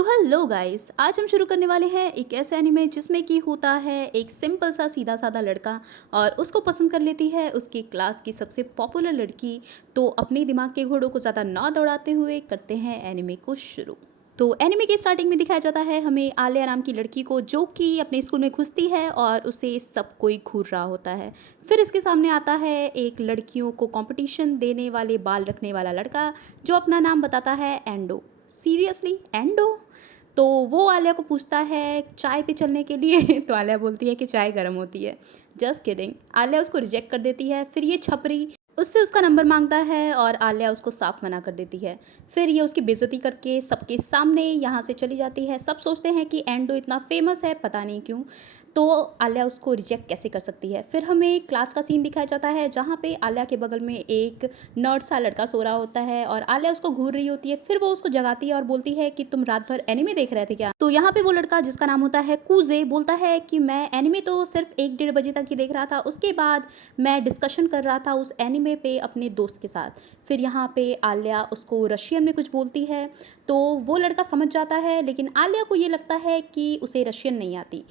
तो hello guys, आज हम शुरू करने वाले हैं एक ऐसे एनिमे जिसमें कि होता है एक सिंपल सा सीधा साधा लड़का और उसको पसंद कर लेती है उसकी क्लास की सबसे पॉपुलर लड़की। तो अपने दिमाग के घोड़ों को ज़्यादा ना दौड़ाते हुए करते हैं एनिमे को शुरू। तो एनिमे की स्टार्टिंग में दिखाया जाता है हमें आलिया नाम की लड़की को, जो कि अपने स्कूल में घुसती है और उसे सब कोई घूर रहा होता है। फिर इसके सामने आता है एक लड़कियों को कंपटीशन देने वाले बाल रखने वाला लड़का, जो अपना नाम बताता है एंडो। Seriously endo? तो वो आलिया को पूछता है चाय पे चलने के लिए तो आलिया बोलती है कि चाय गर्म होती है। Just kidding. आलिया उसको रिजेक्ट कर देती है। फिर ये छपरी उससे उसका नंबर मांगता है और आलिया उसको साफ मना कर देती है। फिर ये उसकी बेइज्जती करके सबके सामने यहाँ से चली जाती है। सब सोचते हैं कि एंडो इतना फेमस है, पता नहीं क्यों, तो आलिया उसको रिजेक्ट कैसे कर सकती है। फिर हमें क्लास का सीन दिखाया जाता है जहाँ पे आलिया के बगल में एक नर्ड सा लड़का सो रहा होता है और आलिया उसको घूर रही होती है। फिर वो उसको जगाती है और बोलती है कि तुम रात भर एनिमे देख रहे थे क्या? तो यहाँ पे वो लड़का जिसका नाम होता है कूजे बोलता है कि मैं एनिमे तो सिर्फ 1-1:30 बजे तक ही देख रहा था, उसके बाद मैं डिस्कशन कर रहा था उस एनिमे पे अपने दोस्त के साथ। फिर यहाँ पे आलिया उसको रशियन में कुछ बोलती है, तो वो लड़का समझ जाता है, लेकिन आलिया को ये लगता है कि उसे रशियन नहीं आती,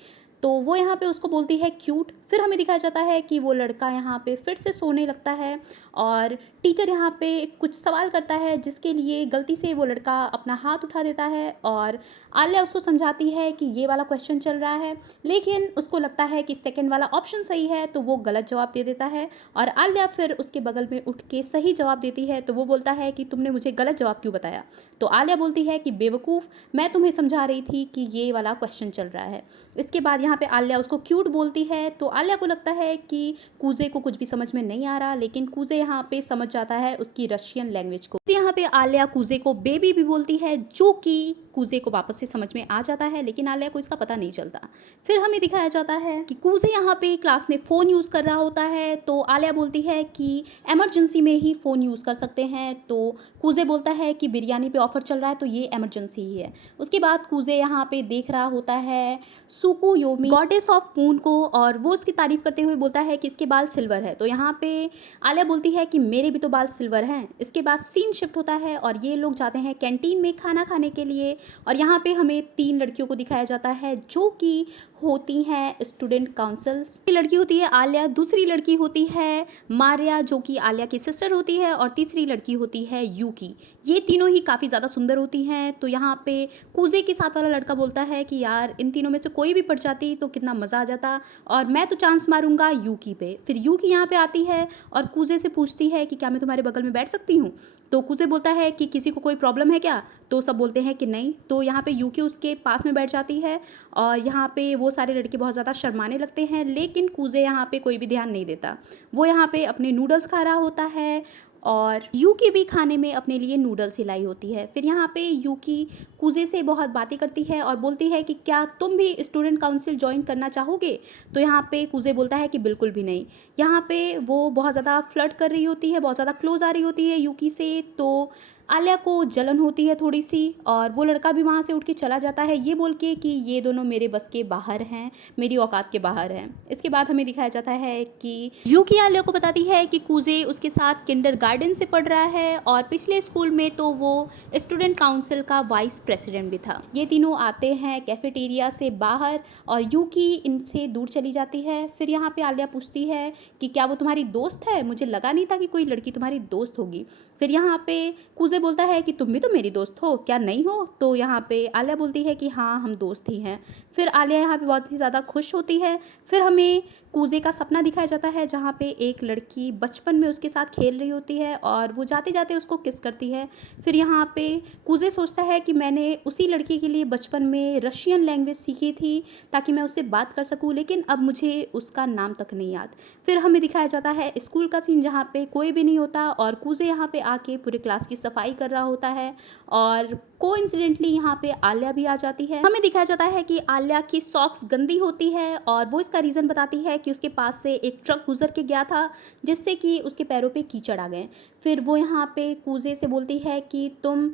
तो वो यहाँ पे उसको बोलती है क्यूट। फिर हमें दिखाया जाता है कि वो लड़का यहाँ पे फिर से सोने लगता है और टीचर यहाँ पे कुछ सवाल करता है जिसके लिए गलती से वो लड़का अपना हाथ उठा देता है और आलिया उसको समझाती है कि ये वाला क्वेश्चन चल रहा है, लेकिन उसको लगता है कि सेकंड वाला ऑप्शन सही है, तो वो गलत जवाब दे देता है। और आलिया फिर उसके बगल में उठ के सही जवाब देती है, तो वो बोलता है कि तुमने मुझे गलत जवाब क्यों बताया? तो आलिया बोलती है कि बेवकूफ़, मैं तुम्हें समझा रही थी कि ये वाला क्वेश्चन चल रहा है। इसके बाद यहाँ पे आलिया उसको क्यूट बोलती है, तो आलिया को लगता है कि कूजे को कुछ भी समझ में नहीं आ रहा, लेकिन कूजे यहाँ पे समझ जाता है उसकी रशियन लैंग्वेज को। यहाँ पे आलिया कूजे को बेबी भी बोलती है, जो कि कूजे को वापस से समझ में आ जाता है, लेकिन आलिया को इसका पता नहीं चलता। फिर हमें दिखाया जाता है कि कूजे यहाँ पे क्लास में फ़ोन यूज़ कर रहा होता है, तो आलिया बोलती है कि एमरजेंसी में ही फ़ोन यूज़ कर सकते हैं। तो कूजे बोलता है कि बिरयानी पे ऑफ़र चल रहा है, तो ये एमरजेंसी ही है। उसके बाद कूजे यहाँ पे देख रहा होता है सुकुयोमी गॉडेस ऑफ मून को, और वो उसकी तारीफ करते हुए बोलता है कि इसके बाल सिल्वर है। तो यहाँ पे आलिया बोलती है कि मेरे भी तो बाल सिल्वर हैं। इसके बाद सीन शिफ्ट होता है और ये लोग जाते हैं कैंटीन में खाना खाने के लिए, और यहाँ पे हमें 3 लड़कियों को दिखाया जाता है जो कि होती हैं स्टूडेंट काउंसिल्स। पहली लड़की होती है आलिया, दूसरी लड़की होती है मारिया जो कि आलिया की सिस्टर होती है, और तीसरी लड़की होती है यूकी। ये तीनों ही काफ़ी ज़्यादा सुंदर होती हैं। तो यहाँ पे कूजे के साथ वाला लड़का बोलता है कि यार इन तीनों में से कोई भी पड़ जाती तो कितना मज़ा आ जाता, और मैं तो चांस मारूंगा यूकी पे। फिर यूकी यहाँ पे आती है और कूजे से पूछती है कि क्या मैं तुम्हारे बगल में बैठ सकती हूँ? तो कूजे बोलता है कि किसी को कोई प्रॉब्लम है क्या? तो सब बोलते हैं कि नहीं। तो यहाँ पे यूकी उसके पास में बैठ जाती है और यहाँ पे वो सारे लड़के बहुत ज़्यादा शर्माने लगते हैं, लेकिन कूजे यहाँ पे कोई भी ध्यान नहीं देता। वो यहाँ पे अपने नूडल्स खा रहा होता है और यूकी भी खाने में अपने लिए नूडल्स ही लाई होती है। फिर यहाँ पे यूकी कूजे से बहुत बातें करती है और बोलती है कि क्या तुम भी स्टूडेंट काउंसिल ज्वाइन करना चाहोगे? तो यहाँ पे कूजे बोलता है कि बिल्कुल भी नहीं। यहाँ पे वो बहुत ज़्यादा फ्लर्ट कर रही होती है, बहुत ज़्यादा क्लोज आ रही होती है यूकी से, तो आलिया को जलन होती है थोड़ी सी, और वो लड़का भी वहाँ से उठ के चला जाता है ये बोल के कि ये दोनों मेरे बस के बाहर हैं, मेरी औकात के बाहर हैं। इसके बाद हमें दिखाया जाता है कि यूकी आलिया को बताती है कि कूजे उसके साथ किंडरगार्टन से पढ़ रहा है और पिछले स्कूल में तो वो स्टूडेंट काउंसिल का वाइस प्रेसिडेंट भी था। ये तीनों आते हैं कैफेटेरिया से बाहर और यूकी इनसे दूर चली जाती है। फिर यहाँ पे आलिया पूछती है कि क्या वो तुम्हारी दोस्त है? मुझे लगा नहीं था कि कोई लड़की तुम्हारी दोस्त होगी। फिर यहाँ पे कूजे बोलता है कि तुम भी तो मेरी दोस्त हो, क्या नहीं हो? तो यहाँ पे आलिया बोलती है कि हाँ हम दोस्त ही हैं। फिर आलिया यहाँ पे बहुत ही ज़्यादा खुश होती है। फिर हमें कूजे का सपना दिखाया जाता है जहाँ पे एक लड़की बचपन में उसके साथ खेल रही होती है और वो जाते जाते उसको किस करती है। फिर यहाँ पे कूजे सोचता है कि मैंने उसी लड़की के लिए बचपन में रशियन लैंग्वेज सीखी थी ताकि मैं उससे बात कर सकूँ, लेकिन अब मुझे उसका नाम तक नहीं याद। फिर हमें दिखाया जाता है स्कूल का सीन जहाँ पे कोई भी नहीं होता और कूजे यहाँ पे आके पूरे क्लास की सफाई कर रहा होता है, और कोइंसिडेंटली यहाँ पे आलिया भी आ जाती है। हमें दिखाया जाता है कि आलिया की सॉक्स गंदी होती है और वो इसका रीज़न बताती है कि उसके पास से एक ट्रक गुजर के गया था जिससे कि उसके पैरों पे कीचड़ आ गए। फिर वो यहाँ पे कूजे से बोलती है कि तुम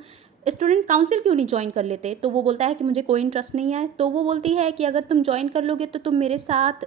स्टूडेंट काउंसिल क्यों नहीं ज्वाइन कर लेते? तो वो बोलता है कि मुझे कोई इंटरेस्ट नहीं है। तो वो बोलती है कि अगर तुम ज्वाइन कर लोगे तो तुम मेरे साथ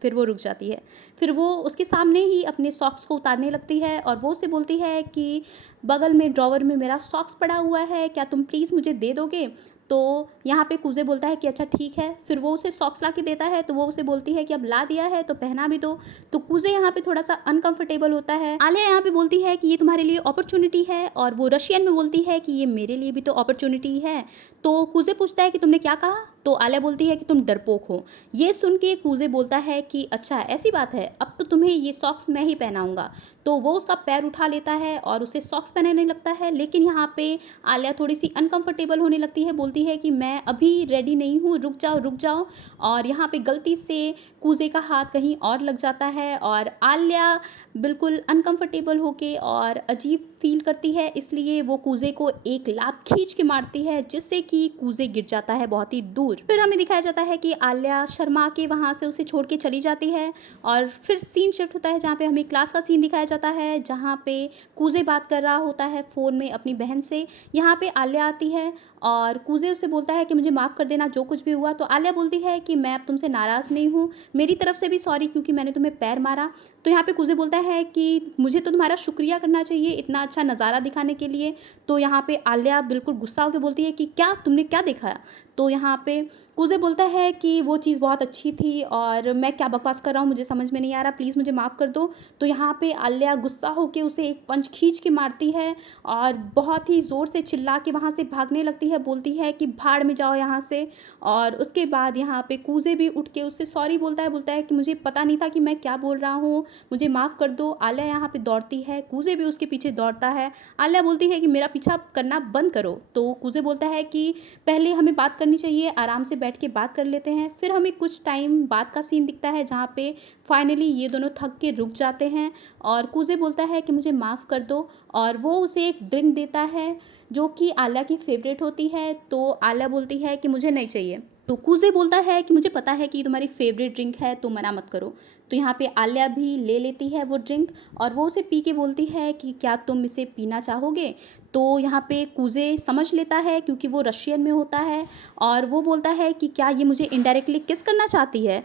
फिर वो रुक जाती है। फिर वो उसके सामने ही अपने सॉक्स को उतारने लगती है और वो उसे बोलती है कि बगल में ड्रॉवर में मेरा सॉक्स पड़ा हुआ है, क्या तुम प्लीज़ मुझे दे दोगे? तो यहाँ पे कूज़े बोलता है कि अच्छा ठीक है, फिर वो उसे सॉक्स ला के देता है, तो वो उसे बोलती है कि अब ला दिया है तो पहना भी दो। तो कूज़े यहाँ पे थोड़ा-सा अनकंफर्टेबल होता है। आलिया यहाँ पे बोलती है कि ये तुम्हारे लिए अपॉर्च्युनिटी है, और वो रशियन में बोलती है कि ये मेरे लिए भी तो अपॉर्च्युनिटी है। तो कूज़े पूछता है कि तुमने क्या कहा? तो आलिया बोलती है कि तुम डरपोक हो। ये सुन के कूज़े बोलता है कि अच्छा ऐसी बात है, अब तो तुम्हें ये सॉक्स मैं ही पहनाऊँगा। तो वो उसका पैर उठा लेता है और उसे सॉक्स पहनाने लगता है, लेकिन यहाँ पे आलिया थोड़ी-सी अनकंफर्टेबल होने लगती है, बोलती है कि मैं अभी रेडी नहीं हूँ, रुक जाओ, रुक जाओ। और यहाँ पे गलती से कूज़े का हाथ कहीं और लग जाता है, और आलिया बिल्कुल अनकंफर्टेबल होके और अजीब फ़ील करती है, इसलिए वो कूज़े को एक लात खींच के मारती है, जिससे कि कूज़े गिर जाता है बहुत ही दूर। फिर हमें दिखाया जाता है कि आलिया शर्मा के वहाँ से उसे छोड़ के चली जाती है, और फिर सीन शिफ्ट होता है जहाँ पे हमें क्लास का सीन दिखाया जाता है, जहाँ पे कूज़े बात कर रहा होता है फ़ोन में अपनी बहन से। यहाँ पे आलिया आती है और कूज़े उसे बोलता है कि मुझे माफ़ कर देना जो कुछ भी हुआ। तो आलिया बोलती है कि मैं अब तुमसे नाराज़ नहीं हूँ, मेरी तरफ से भी सॉरी क्योंकि मैंने तुम्हें पैर मारा। तो यहाँ पे कूज़े बोलता है कि मुझे तो तुम्हारा शुक्रिया करना चाहिए इतना अच्छा नज़ारा दिखाने के लिए। तो यहाँ पे आलिया बिल्कुल गुस्सा होकर बोलती है कि क्या तुमने क्या देखा? तो यहाँ पे कूज़े बोलता है कि वो चीज़ बहुत अच्छी थी और मैं क्या बकवास कर रहा हूँ मुझे समझ में नहीं आ रहा, प्लीज़ मुझे माफ़ कर दो। तो यहाँ पे आलिया गुस्सा होके उसे एक पंच खींच के मारती है और बहुत ही ज़ोर से चिल्ला के वहाँ से भागने लगती है, बोलती है कि भाड़ में जाओ यहाँ से। और उसके बाद यहाँ पे कूज़े भी उठ के उससे सॉरी बोलता है कि मुझे पता नहीं था कि मैं क्या बोल रहा हूँ, मुझे माफ़ कर दो। आलिया यहाँ पे दौड़ती है, कूज़े भी उसके पीछे दौड़ता है। आलिया बोलती है कि मेरा पीछा करना बंद करो। तो कूज़े बोलता है कि पहले हमें बात करनी चाहिए, आराम से बैठ के बात कर लेते हैं। फिर हमें कुछ टाइम बाद का सीन दिखता है जहाँ पे फाइनली ये दोनों थक के रुक जाते हैं, और कूज़े बोलता है कि मुझे माफ़ कर दो, और वो उसे एक ड्रिंक देता है जो कि आलिया की फ़ेवरेट होती है। तो आलिया बोलती है कि मुझे नहीं चाहिए। तो कूज़े बोलता है कि मुझे पता है कि ये तुम्हारी फ़ेवरेट ड्रिंक है तो मना मत करो। तो यहाँ पे आलिया भी ले लेती है वो ड्रिंक, और वो उसे पी के बोलती है कि क्या तुम इसे पीना चाहोगे? तो यहाँ पे कूज़े समझ लेता है क्योंकि वो रशियन में होता है, और वो बोलता है कि क्या ये मुझे इनडायरेक्टली किस करना चाहती है?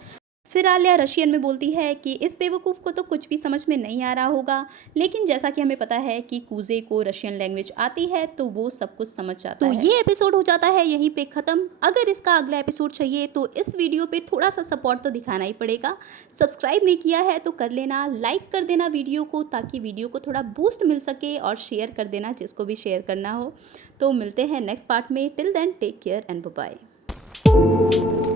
फिर आलिया रशियन में बोलती है कि इस बेवकूफ़ को तो कुछ भी समझ में नहीं आ रहा होगा, लेकिन जैसा कि हमें पता है कि कूज़े को रशियन लैंग्वेज आती है तो वो सब कुछ समझ जाता है। तो ये एपिसोड हो जाता है यहीं पे ख़त्म। अगर इसका अगला एपिसोड चाहिए तो इस वीडियो पे थोड़ा सा सपोर्ट तो दिखाना ही पड़ेगा। सब्सक्राइब नहीं किया है तो कर लेना, लाइक कर देना वीडियो को ताकि वीडियो को थोड़ा बूस्ट मिल सके, और शेयर कर देना जिसको भी शेयर करना हो। तो मिलते हैं नेक्स्ट पार्ट में। Till then take care and bye bye.